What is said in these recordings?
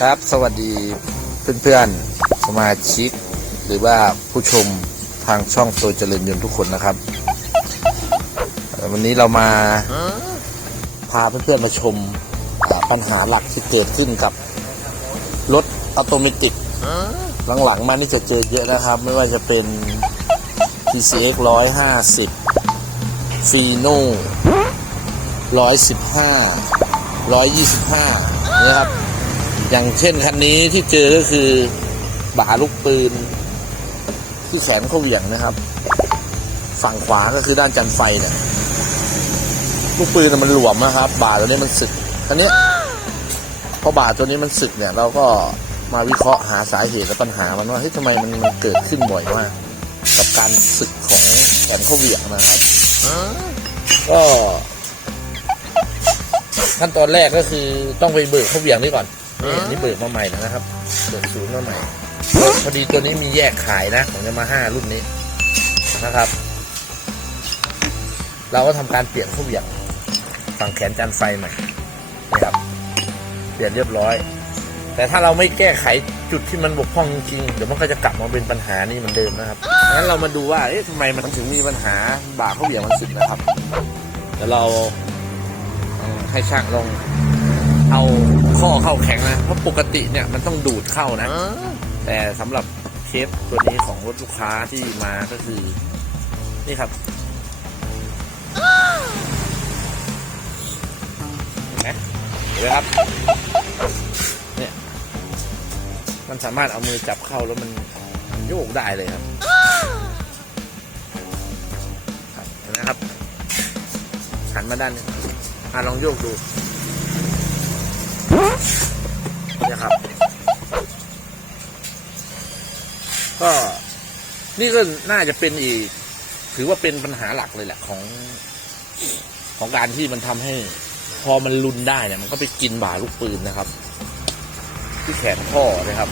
ครับ สวัสดีเพื่อนๆสมาชิก หรือว่าผู้ชมทางช่องโตเจริญยนต์ทุกคนนะครับ วันนี้เรามาพาเพื่อนๆมาชมปัญหาหลักที่เกิดขึ้นกับรถอัตโนมัติหลังๆมานี่จะเจอเยอะนะครับ ไม่ว่าจะเป็น TCX 150 Fino 115 125 นะครับ อย่างเช่นคันนี้ที่เจอก็คือบ่าลูกปืน ที่แขนเขาเหวี่ยงนะครับ ฝั่งขวาก็คือด้านจันไฟเนี่ยลูกปืนมันหลวมนะครับ บ่าตัวนี้มันสึกคันนี้พอบ่าตัวนี้มันสึกเนี่ย เราก็มาวิเคราะห์หาสาเหตุและปัญหามันว่าเฮ้ยทำไมมันมันเกิดขึ้นบ่อยมากกับการสึกของแขนเขาเหวี่ยงนะครับก็ขั้นตอนแรกก็คือต้องไปเบิกเขาเหวี่ยงนี่ก่อน นี่อันนี่เบิกมาใหม่แล้วนะครับ เบิกศูนย์มาใหม่ พอดีตัวนี้มีแยกขายนะ ของยามาฮ่ารุ่นนี้นะครับ เราก็ทำการเปลี่ยนเข้าเหวี่ยงฝั่งแขนจานไฟใหม่นะครับ เปลี่ยนเรียบร้อย แต่ถ้าเราไม่แก้ไขจุดที่มันบกพร่องจริงๆเดี๋ยวมันก็จะกลับมาเป็นปัญหานี้เหมือนเดิมนะครับงั้นเรามาดูว่าเอ๊ะทำไมมันถึงมีปัญหาบ่าเข้าเหวี่ยงมันสึกนะครับเดี๋ยวเราเอ่อให้ช่างลองเอา ข้อเข้าแข็งนะ เพราะปกติเนี่ยมันต้องดูดเข้านะ แต่สำหรับเคสตัวนี้ของรถลูกค้าที่มาก็คือ นี่ครับเห็นไหมเห็นไหมครับ เนี่ย มันสามารถเอามือจับเข้าแล้วมันโยกได้เลยครับครับเห็นไหมครับหันมาด้านนี้อะลองโยกดู เครับ ก็นี่ก็น่าจะเป็นอีก ถือว่าเป็นปัญหาหลักเลยแหละของของการที่มันทำให้ พอมันลุนได้เนี่ย มันก็ไปกินบ่าลูกปืนนะครับ ที่แขนข้อนะครับ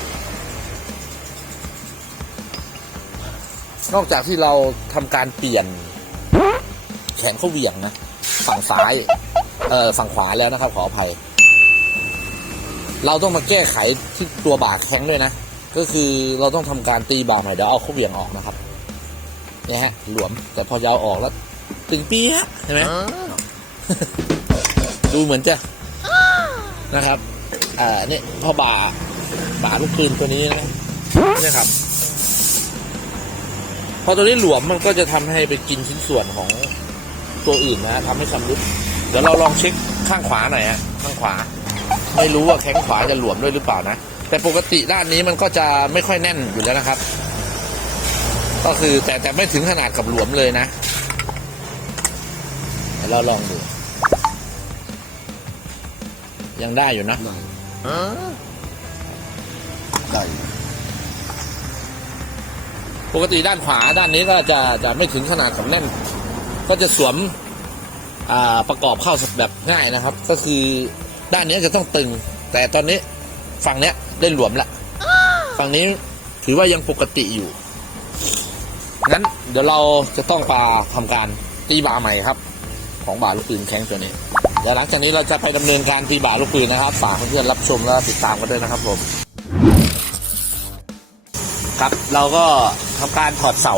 นอกจากที่เราทำการเปลี่ยน แขนเข้าเหวี่ยงนะ ฝั่งซ้าย เออฝั่งขวาแล้วนะครับ ขออภัย เราต้องมาแก้ไขที่ตัวบ่าแข็งด้วยนะ ก็คือเราต้องทำการตีบ่าใหม่เดี๋ยวเอาเขาเหวี่ยงออกนะครับ เนี่ยฮะ หลวมแต่พอยาวออกแล้ว ตึงเปี้ยะเห็นไหมดูเหมือนจะนะครับอ่าเนี่ยพอบ่าบ่าลูกปืนตัวนี้นะเนี่ยครับ พอตัวนี้หลวมมันก็จะทำให้ไปกินชิ้นส่วนของตัวอื่นนะทำให้ชำรุดเดี๋ยวเราลองเช็คข้างขวาหน่อยฮะข้างขวา ไม่รู้ว่าแข้งขวาจะหลวมด้วยหรือเปล่านะ แต่ปกติด้านนี้มันก็จะไม่ค่อยแน่นอยู่แล้วนะครับ ก็คือแต่แต่ไม่ถึงขนาดกับหลวมเลยนะเดี๋ยวเราลองดู ยังได้อยู่นะได้ปกติด้านขวาด้านนี้ก็จะจะไม่ถึงขนาดกับแน่น ก็จะสวมอ่าประกอบเข้าแบบง่ายนะครับ ก็คือ ด้านนี้จะต้องตึง แต่ตอนนี้ฝั่งเนี้ยได้หลวมละฝั่งนี้ถือว่ายังปกติอยู่งั้นเดี๋ยวเราจะต้องปาทำการตีบาใหม่ครับ ของบาลูกปืนแข้งตัวนี้เดี๋ยวหลังจากนี้เราจะไปดำเนินการตีบาลูกปืนนะครับฝากเพื่อนๆรับชมแล้วติดตามกันด้วยนะครับผมครับเราก็ทำการถอดเสา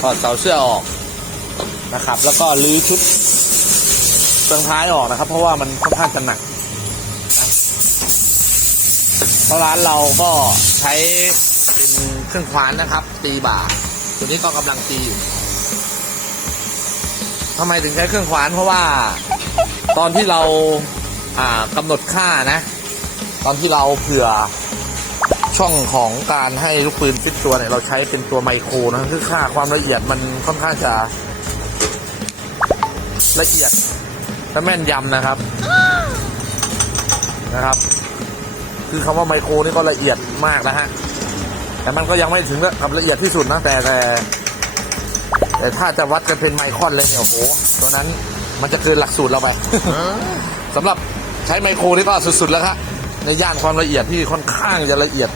ถอดเสาเสื้อออกนะครับ แล้วก็รื้อชุด เฟืองท้ายออกนะครับ เพราะว่ามันค่อนข้างจะหนักนะเพราะร้านเราก็ใช้เป็นเครื่องควานนะครับ ตีบ่าตัวนี้ก็กำลังตีอยู่ทำไมถึงใช้เครื่องควานเพราะว่า ตอนที่เราอ่ากำหนดค่านะ ตอนที่เราเผื่อช่องของการให้ลูกปืนฟิตตัวเนี่ยเราใช้เป็นตัวไมโครนะคือค่าความละเอียดมันค่อนข้างจะละเอียด และแม่นยำนะครับนะครับ คือคำว่าไมโครนี่ก็ละเอียดมากนะฮะแต่มันก็ยังไม่ถึงกับละเอียดที่สุดนะแต่แต่แต่ถ้าจะวัดกันเป็นไมครอนเลยเนี่ยโอ้โหตัวนั้นมันจะเกินหลักสูตรเราไปสำหรับใช้ไมโครนี่ก็สุดๆแล้วครับในย่านความละเอียดที่ค่อนข้างจะละเอียด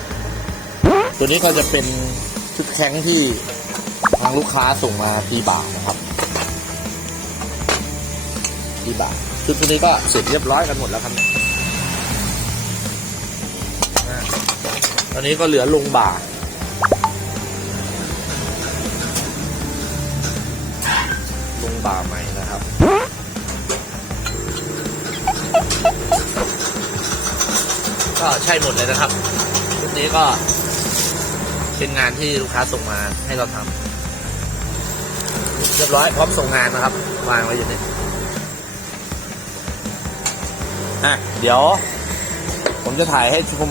ตัวนี้ก็จะเป็นชุดแข้งที่ทางลูกค้าส่งมาตีบ่านะครับ ตีบ่าชุดนี้ก็เสร็จเรียบร้อยกันหมดแล้วครับเนี่ยอนนี้ก็เหลือลงบ่าลงบ่าใหม่นะครับก็ใช่หมดเลยนะครับชุดนี้ก็เป็นงานที่ลูกค้าส่งมาให้เราทำเรียบร้อยพร้อมส่งงานนะครับ วางไว้อยู่นี่ อะ เดี๋ยว ผมจะถ่ายให้ชม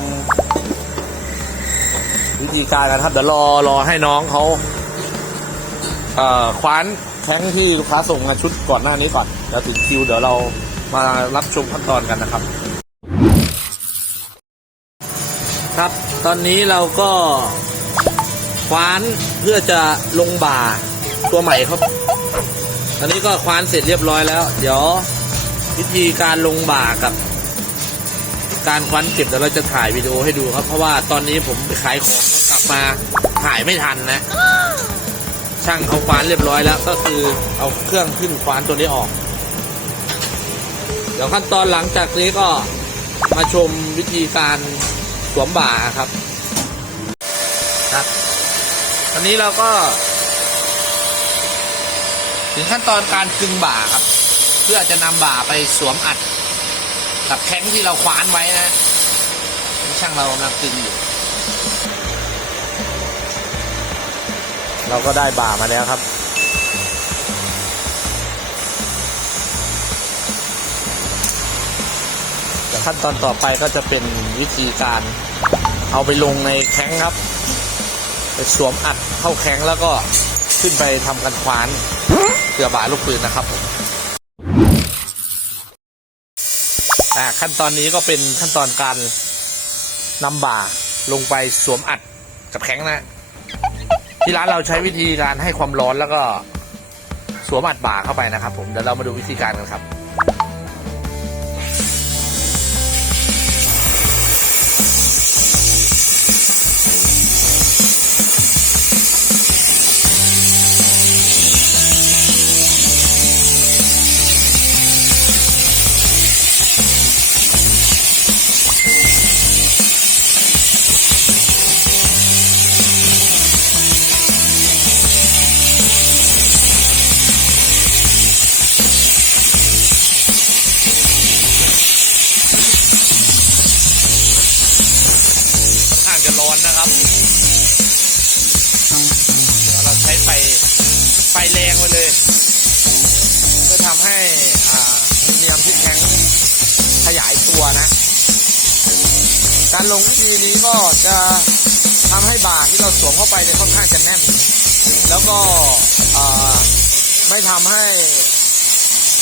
วิธีการกันครับ เดี๋ยวรอรอให้น้องเขาเอ่อคว้านแข้งที่ลูกค้าส่งมาชุดก่อนหน้านี้ก่อนแล้วถึงคิวเดี๋ยวเรามารับชมขั้นตอนกันนะครับ ครับ ตอนนี้เราก็คว้านเพื่อจะลงบ่าตัวใหม่ครับ ตอนนี้ก็คว้านเสร็จเรียบร้อยแล้ว เดี๋ยว วิธีการลงบ่ากับ การคว้านเก็บเดี๋ยวเราจะถ่ายวิดีโอให้ดูครับ เพราะว่าตอนนี้ผมไปขายของแล้วกลับมาถ่ายไม่ทันนะ ช่างเขาคว้านเรียบร้อยแล้ว ก็คือเอาเครื่องขึ้นคว้านตัวนี้ออก เดี๋ยวขั้นตอนหลังจากนี้ก็มาชมวิธีการสวมบ่าครับครับตอนนี้เราก็ ถึงขั้นตอนการกึงบ่าครับ พื่อจะนำบ่าไปสวมอัด กับแข้งที่เราคว้านไว้นะช่างเรากำลังกึงอยู่ เราก็ได้บ่ามาแล้วครับ แต่ขั้นตอนต่อไปก็จะเป็นวิธีการเอาไปลงในแข้งครับ ไปสวมอัดเข้าแข้งแล้วก็ขึ้นไปทำกันคว้านเกือบาลูกปืนนะครับผมอ่า ขั้นตอนนี้ก็เป็นขั้นตอนการนำบ่าลงไปสวมอัดกับแข้งนะ ที่ร้านเราใช้วิธีการให้ความร้อนแล้วก็สวมอัดบ่าเข้าไปนะครับ ผมเดี๋ยวเรามาดูวิธีการกันครับ ลงวิธีนี้ก็จะทำให้บ่าที่เราสวมเข้าไปเนี่ยค่อนข้างจะแน่น แล้วก็ไม่ทำให้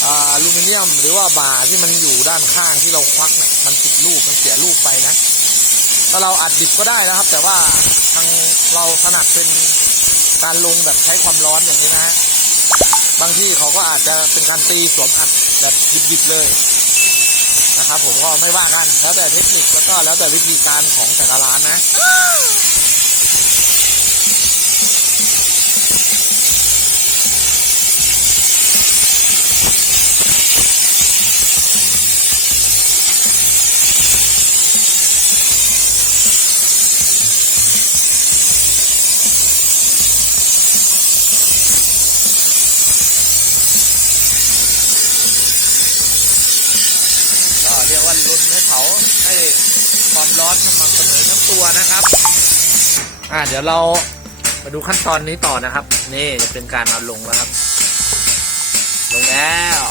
อ่าอลูมิเนียมหรือว่าบ่าที่มันอยู่ด้านข้างที่เราควักเนี่ยมันผิดรูปมันเสียรูปไปนะ ถ้าเราอัดดิบก็ได้นะครับ แต่ว่าทางเราถนัดเป็นการลงแบบใช้ความร้อนอย่างนี้นะฮะบางที่เขาก็อาจจะเป็นการตีสวมอัดแบบดิบๆเลย นะครับ ผมก็ไม่ว่ากัน แล้วแต่เทคนิคแล้วก็แล้วแต่วิธีการของแต่ละร้านนะ ร้อนสม่ำเสมอทั้งตัวนะครับ อ่าเดี๋ยวเรามาดูขั้นตอนนี้ต่อนะครับ นี่จะเป็นการเอาลงแล้วครับ ลงแล้ว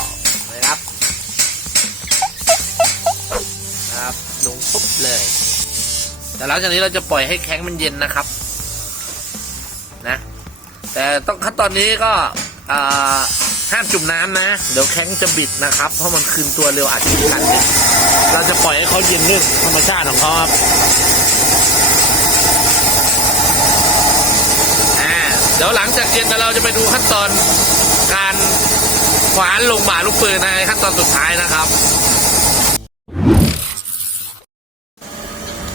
นะครับนะครับ ลงปุ๊บเลย แต่หลังจากนี้เราจะปล่อยให้แข็งมันเย็นนะครับ นะ แต่ต้องขั้นตอนนี้ก็อ่า ห้ามจุ่มน้ำนะ เดี๋ยวแข็งจะบิดนะครับ เพราะมันคืนตัวเร็วอาจจะมีการบิดเราจะปล่อยให้เขาเย็นด้วยธรรมชาติของเขาครับอ่าเดี๋ยวหลังจากเย็นเดี๋ยวเราจะไปดูขั้นตอนการขวานลงบ่าลูกปืนในขั้นตอนสุดท้ายนะครับ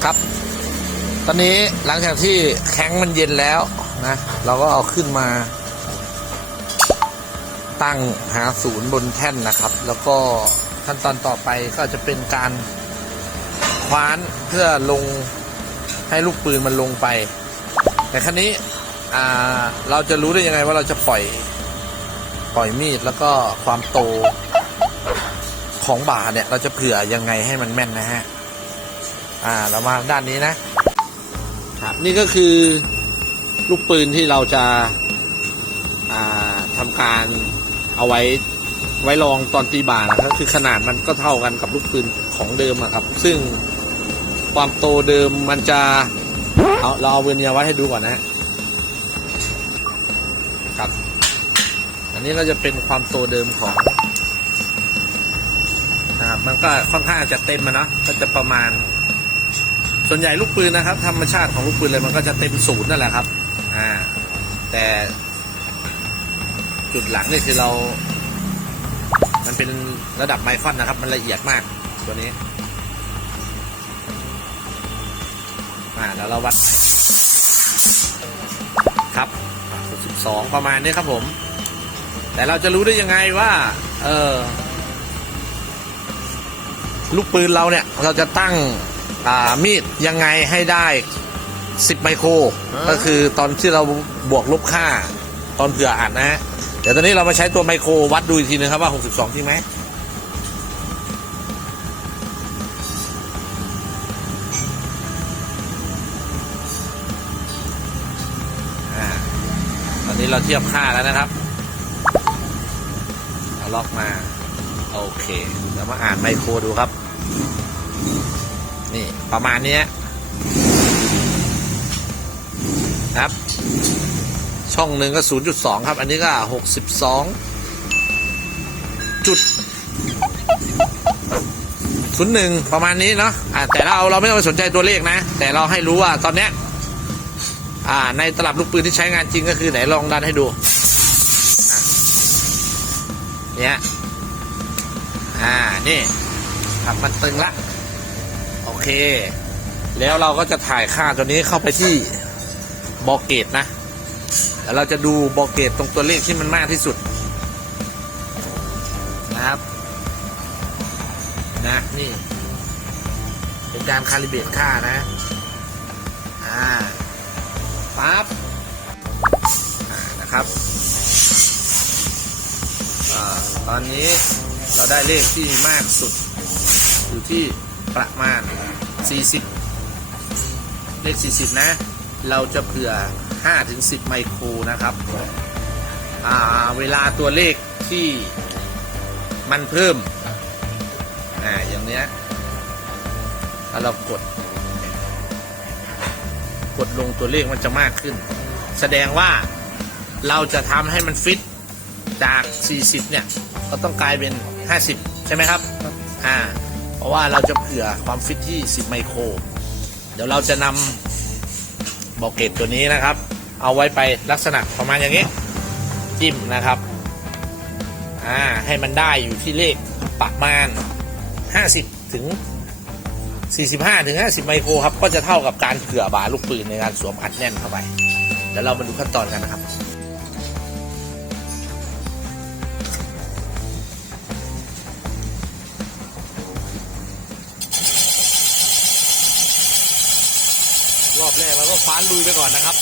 ครับ ตอนนี้หลังจากที่แข็งมันเย็นแล้วนะ เราก็เอาขึ้นมา ตั้งหาศูนย์บนแท่นนะครับ แล้วก็ขั้นตอนต่อไปก็จะเป็นการคว้านเพื่อลงให้ลูกปืนมันลงไป แต่ครั้นี้เราจะรู้ได้ยังไงว่าเราจะปล่อยปล่อยมีดแล้วก็ความโตของบ่าเนี่ย เราจะเผื่อยังไงให้มันแม่นนะฮะ อ่าเรามาด้านนี้นะครับนี่ก็คือลูกปืนที่เราจะาทำการ เอาไว้ไว้ลองตอนตีบ่านะครับคือขนาดมันก็เท่ากันกับลูกปืนของเดิมอะครับ ซึ่งความโตเดิมมันจะเอาเราเอาเวอร์เนียร์วัดให้ดูก่อนนะฮะครับ อันนี้ก็จะเป็นความโตเดิมของนะครับมันก็ค่อนข้างจะเต็มอะเนาะก็จะประมาณ ส่วนใหญ่ลูกปืนนะครับ ธรรมชาติของลูกปืนเลยมันก็จะเต็มศูนย์นั่นแหละครับ อ่า แต่ จุดหลังนี่คือเรา มันเป็นระดับไมครอนนะครับ มันละเอียดมากตัวนี้อ่าแล้วเราวัด ครับ12ประมาณนี้ครับผม แต่เราจะรู้ได้ยังไงว่า เออลูกปืนเราเนี่ย เราจะตั้งมีดยังไงให้ได้ 10 ไมโคร ก็คือตอนที่เราบวกลบค่า ตอนเผื่ออ่านนะฮะ เดี๋ยวตอนนี้เรามาใช้ตัวไมโครวัดดูอีกทีนึงครับว่า 62 จริงไหมตอนนี้เราเทียบค่าแล้วนะครับเอาล็อกมา โอเคเดี๋ยวมาอ่านไมโครดูครับ นี่ประมาณนี้ครับ ช่องหนึ่งก็ 0.2 ครับ อันนี้ก็ 62 จุด01ประมาณนี้เนาะแต่เราเราไม่ต้องไปสนใจตัวเลขนะ แต่เราให้รู้ว่าตอนเนี้ยอ่าในตลับลูกปืนที่ใช้งานจริงก็คือไหนลองดันให้ดูเนี่ยอ่า นี่ครับมันตึงละ โอเค แล้วเราก็จะถ่ายค่าตัวนี้เข้าไปที่บอกเกตนะ เราจะดูบอกเกตตรงตัวเลขที่มันมากที่สุดนะครับนะนี่ เป็นการคาลิเบรตค่านะ อ่าปั๊บอ่านะครับอ่าตอนนี้เราได้เลขที่มากสุด อยู่ที่ประมาณ 40 เลข 40 นะ เราจะเผื่อ 5-10 ไมโครนะครับเวลาตัวเลขที่มันเพิ่ม อ่า อย่างเนี้ยถ้าเรากด กดลงตัวเลขมันจะมากขึ้น แสดงว่าเราจะทำให้มันฟิตจาก 40 เนี่ย ก็ต้องกลายเป็น 50 ใช่ไหมครับ อ่า เพราะว่าเราจะเผื่อความฟิตที่ 10 ไมโคร เดี๋ยวเราจะนำ บอกเกตตัวนี้นะครับ เอาไว้ไปลักษณะประมาณอย่างนี้ จิ้มนะครับอ่าให้มันได้อยู่ที่เลขประมาณ 50 ถึง 45 ถึง 50 ไมโครครับ ก็จะเท่ากับการเผื่อบาลูกปืนในการสวมอัดแน่นเข้าไป เดี๋ยวเรามาดูขั้นตอนกันนะครับ แรกเราก็ฟ้านลุยไปก่อนนะครับ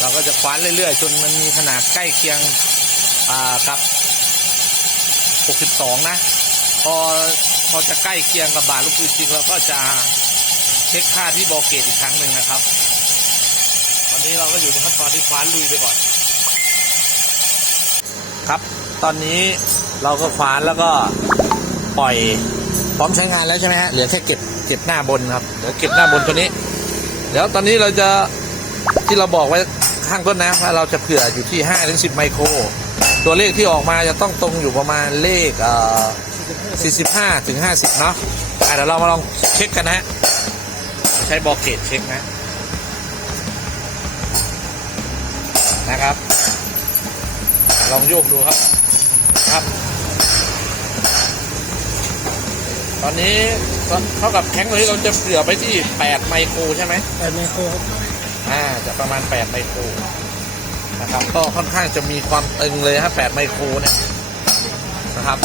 เราก็จะคว้านเรื่อยๆ จนมันมีขนาดใกล้เคียงกับ 62 นะ พอพอจะใกล้เคียงกับบาทลูกปืนจริงเราก็จะเช็คค่าที่บอเกตอีกครั้งหนึ่งนะครับตอนนี้เราก็อยู่ในขั้นตอนที่คว้านลุยไปก่อน ครับ ตอนนี้เราก็คว้านแล้วก็ปล่อยพร้อมใช้งานแล้วใช่ไหมฮะเหลือแค่เก็บเก็บหน้าบนครับเหลือเก็บหน้าบนตัวนี้ เดี๋ยวตอนนี้เราจะที่เราบอกไว้ข้างต้นนะว่าเราจะเผื่ออยู่ที่5ถึง10 ไมโคร ตัวเลขที่ออกมาจะต้องตรงอยู่ประมาณเลขเอ่อ45ถึง50 เนาะอะเดี๋ยวเรามาลองเช็คกันนะฮะใช้บอกเกตเช็คนะนะครับ ลองโยกดูครับครับ ตอนนี้เท่ากับแข้งตัวนี้เราจะเผื่อไปที่ 8 ไมโครใช่ไหมแปดไมโครครับอ่าจะประมาณ 8 ไมโครนะนะครับก็ค่อนข้างจะมีความตึงเลยฮะ8ไมโครเนี่ยนะครับ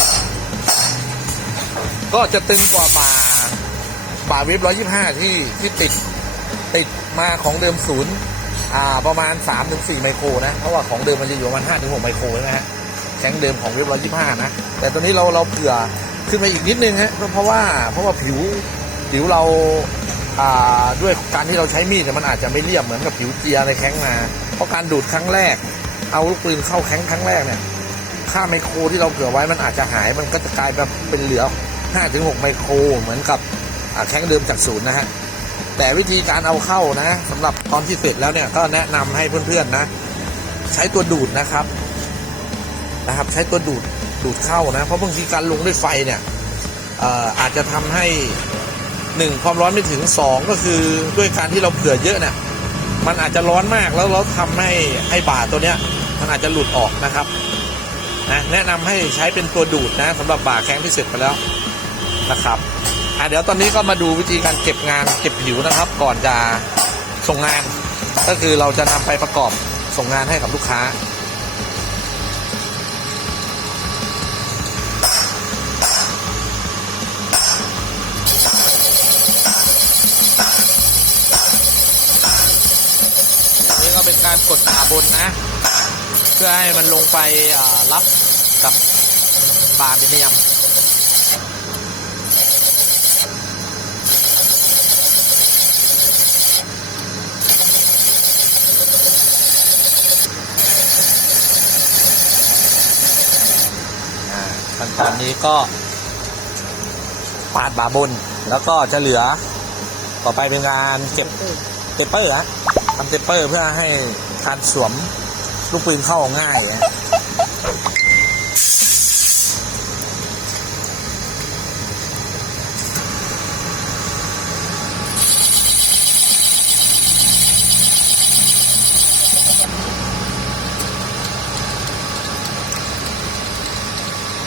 ก็จะตึงกว่าป่าป่าวิบ125 ที่ที่ติดติดมาของเดิมศูนย์อ่า ประมาณ 3-4 ไมโครนะ เพราะว่าของเดิมมันจะอยู่ประมาณ 5-6 ไมโครใช่ไหมฮะแข้งเดิมของเว็บ125นะ แต่ตอนนี้เราเราเผื่อขึ้นมาอีกนิดนึงฮะเพราะเพราะว่าเพราะว่าผิวผิวเราอ่าด้วยการที่เราใช้มีดเนี่ยมันอาจจะไม่เรียบเหมือนกับผิวเจียในแข้งมา เพราะการดูดครั้งแรก เอาลูกปืนเข้าแข้งครั้งแรกเนี่ยค่าไมโครที่เราเผื่อไว้มันอาจจะหายมันก็จะกลายแบบเป็นเหลือ5-6 ไมโครเหมือนกับแข้งเดิมจากศูนย์นะฮะ แต่วิธีการเอาเข้านะสำหรับตอนที่เสร็จแล้วเนี่ยก็แนะนำให้เพื่อนๆนะ ใช้ตัวดูดนะครับนะครับ ใช้ตัวดูดดูดเข้านะ เพราะบางทีการลงด้วยไฟเนี่ยเอ่อาจจะทำให้หนึ่งความร้อนไม่ถึงสองก็คือด้วยการที่เราเผื่อเยอะเนี่ยมันอาจจะร้อนมากแล้วเราทำให้ให้บาตัวเนี้ย มันอาจจะหลุดออกนะครับนะแนะนำให้ใช้เป็นตัวดูดนะสำหรับบ่าแข้งที่เสร็จไปแล้วนะครับ อะเดี๋ยวตอนนี้ก็มาดูวิธีการเก็บงานเก็บผิวนะครับ ก่อนจะส่งงาน ก็คือเราจะนำไปประกอบส่งงานให้กับลูกค้านี่ก็เป็นการกดขาบนนะ เพื่อให้มันลงไปรับกับปามิเนียม ขั้นตอนนี้ก็ปาดบาบน แล้วก็จะเหลือ ต่อไปเป็นงานเก็บเปเปอร์ฮะทำเปเปอร์เพื่อให้การสวมลูกปืนเข้าง่าย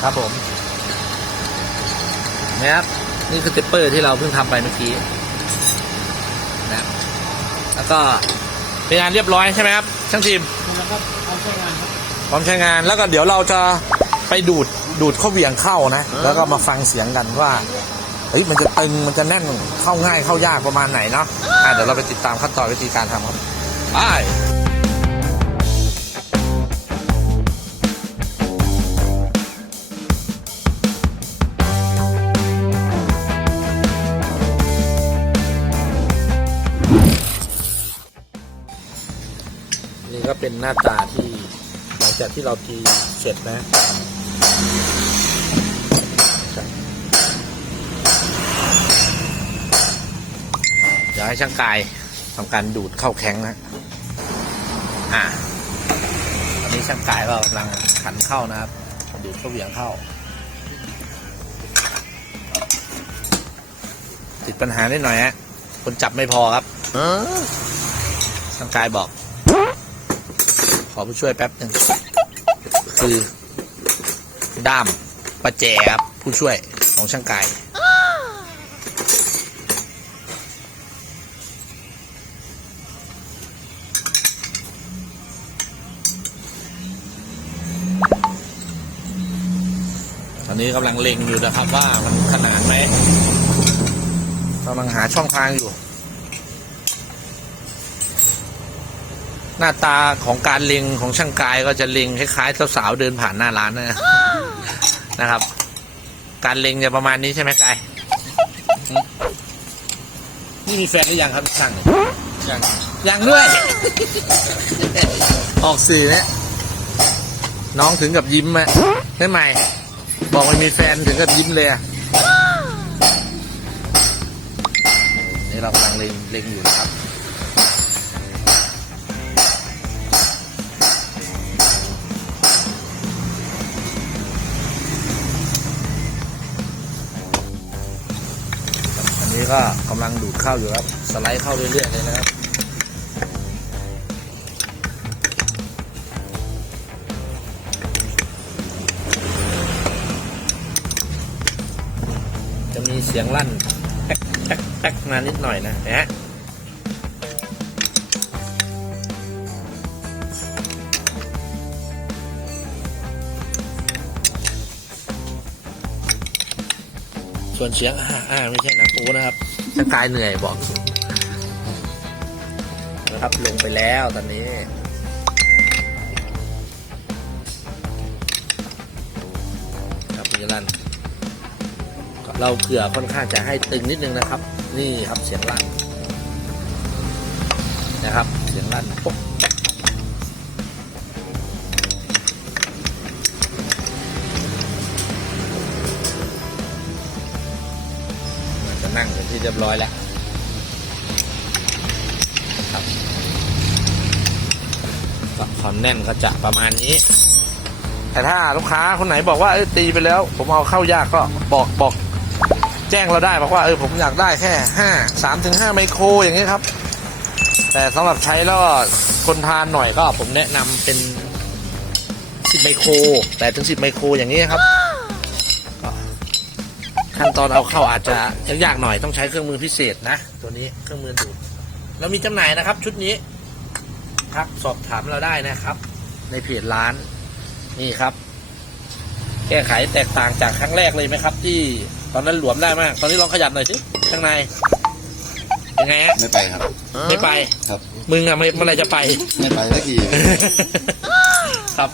ครับผมนะครับนี่คือเปเปอร์ที่เราเพิ่งทำไปเมื่อกี้นะแล้วก็เป็นงานเรียบร้อยใช่ไหมครับช่างทีมนะครับเอาใช้งานครับพร้อมใช้งานแล้วก็เดี๋ยวเราจะไปดูดดูดเข้าเหวี่ยงเข้านะ แล้วก็มาฟังเสียงกันว่าเฮ้ยมันจะตึงมันจะแน่นเข้าง่ายเข้ายากประมาณไหนเนาะอะเดี๋ยวเราไปติดตามขั้นตอนวิธีการทำครับไป นี่ก็เป็นหน้าตาที่หลังจากที่เราทีเสร็จนะเดี๋ยวให้ช่างกายทำการดูดเข้าแข้งนะ อ่าตอนนี้ช่างกายเรากำลังขันเข้านะครับ ดูดเข้าเหวี่ยงเข้า ติดปัญหานิดหน่อยฮะ คนจับไม่พอครับช่างกายบอกข อผู้ช่วยแป๊บหนึ่งคือด้ามประแจครับผู้ช่วยของช่างกายตอนนี้กำลังเล็งอยู่นะครับว่ามันขนาดไหมกำลังหาช่องทางอยู่ หน้าตาของการเล็งของช่างกายก็จะเล็งคล้ายๆสาวๆเดินผ่านหน้าร้านนะนะครับ การเล็งจะประมาณนี้ใช่ไหมกายอืมนี่มีแฟนหรือยังครับช่างอย่างยังด้วย ออกสื่อเนี่ยน้องถึงกับยิ้มอะใช่ไหมบอกไม่มีแฟนถึงกับยิ้มเลยอะนี่เรากำลังเล็งเล็งอยู่นะครับ ก็กำลังดูดข้าวอยู่ครับ สไลด์เข้าเรื่อยๆเลยนะครับจะมีเสียงลั่นแป๊กแป๊กแป๊กมานิดหน่อยนะนะฮะ ส่วนเสียงอ่าอ่าไม่ใช่หนังปูนะครับร่างกายเหนื่อยบอกนะครับลงไปแล้วตอนนี้ครับพี่รันเราเผื่อค่อนข้างจะให้ตึงนิดนึงนะครับ นี่ครับเสียงลั่นนะครับ เสียงลั่นปุ๊บ รียบร้อยแล้วครับความแน่นก็จะประมาณนี้ แต่ถ้าลูกค้าคนไหนบอกว่าเออตีไปแล้ว ผมเอาเข้ายากก็บอกบอก แจ้งเราได้บอกว่าเออผมอยากได้แค่ห้าสามถึงห้าไมโครอย่างนี้ยครับ แต่สำหรับใช้แล้วคนทานหน่อยก็ผมแนะนำเป็นสิบไมโครแปดถึงสิบไมโครอย่างนี้ครับ ขั้นตอนเอาเข้าอาจจะยากๆหน่อยต้องใช้เครื่องมือพิเศษนะ ตัวนี้เครื่องมือดูดเรามีจำหน่ายนะครับ ชุดนี้ครับสอบถามเราได้นะครับ ในเพจร้านนี่ครับ แก้ไขแตกต่างจากครั้งแรกเลยไหมครับ ที่ตอนนั้นหลวมได้มาก ตอนนี้ลองขยับหน่อยสิข้างในยังไงฮะไม่ไปครับ ไม่ไปครับ มึงอะไม่เมื่อไหรจะไป ไม่ไปสักทีครับ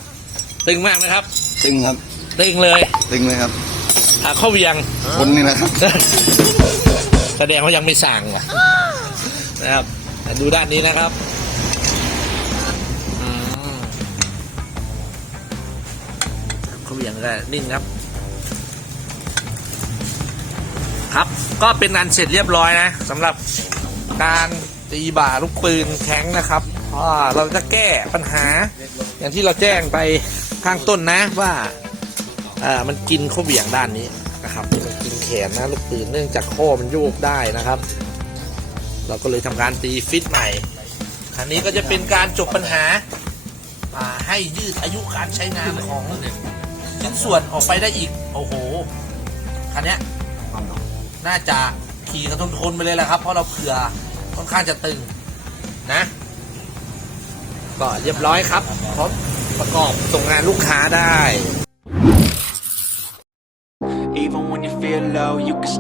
ตึงมากไหมครับ ตึงครับ ตึงเลย ตึงเลยครับ อะเข้าเวียง คนนี่นะครับ แสดงว่ายังไม่สั่งว่ะนะครับดูด้านนี้นะครับอืมเขาเบี่ยงก็นิ่งครับ ครับก็เป็นอันเสร็จเรียบร้อยนะสำหรับการตีบ่าลูกปืนแข็งนะครับอ่าเราจะแก้ปัญหาอย่างที่เราแจ้งไปข้างต้นนะว่า อ่ามันกินข้อเบี่ยงด้านนี้นะครับมันกินแขนนะลูกปืนเนื่องจากข้อมันโยกได้นะครับ เราก็เลยทำการตีฟิตใหม่อันนี้ก็จะเป็นการจบปัญหาให้ยืดอายุการใช้งานของชิ้นส่วนออกไปได้อีก โอ้โหคันนี้น่าจะขี่กันทนไปเลยแหละครับ เพราะเราเผื่อค่อนข้างจะตึงนะ ก็เรียบร้อยครับพร้อมประกอบส่งงานลูกค้าได้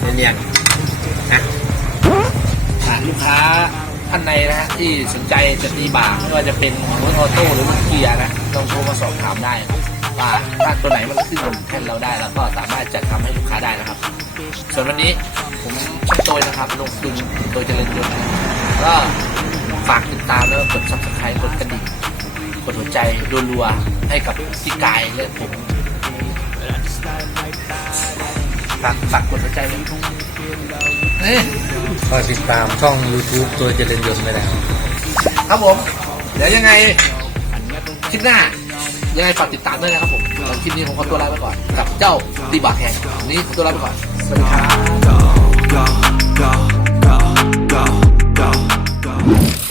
เนียนๆนะอะลูกค้าท่านใดนะฮะที่สนใจจะตีบ่าไม่ว่าจะเป็นรถออโต้หรือรถเกียร์นะลองโทรมาสอบถามได้ว่าถ้าตัวไหนมันขึ้นบนแท่นเราได้ แล้วก็สามารถจัดทำให้ลูกค้าได้นะครับ ส่วนวันนี้ผมช่างโตยนะครับลงทุนโดยเจริญยนต์นก็ฝากติดตามแล้วกด subscribe กดกระดิ่งกดหัวใจรัวๆให้กับพี่กายและผมากฝากกดหัวใจไว้เอ้ยก็ติดตามช่อง YouTube ตัวเจริญยนต์ไปแล้วครับผม เดี๋ยวยังไงคลิปหน้า ยังไงฝากติดตามด้วยนะครับผมสำหรับคลิปนี้ผมขอตัวลาไปก่อน กับเจ้าตีบาแหงวันนี้ขอตัวลาไปก่อน สวัสดีครับ go, go, go, go, go, go.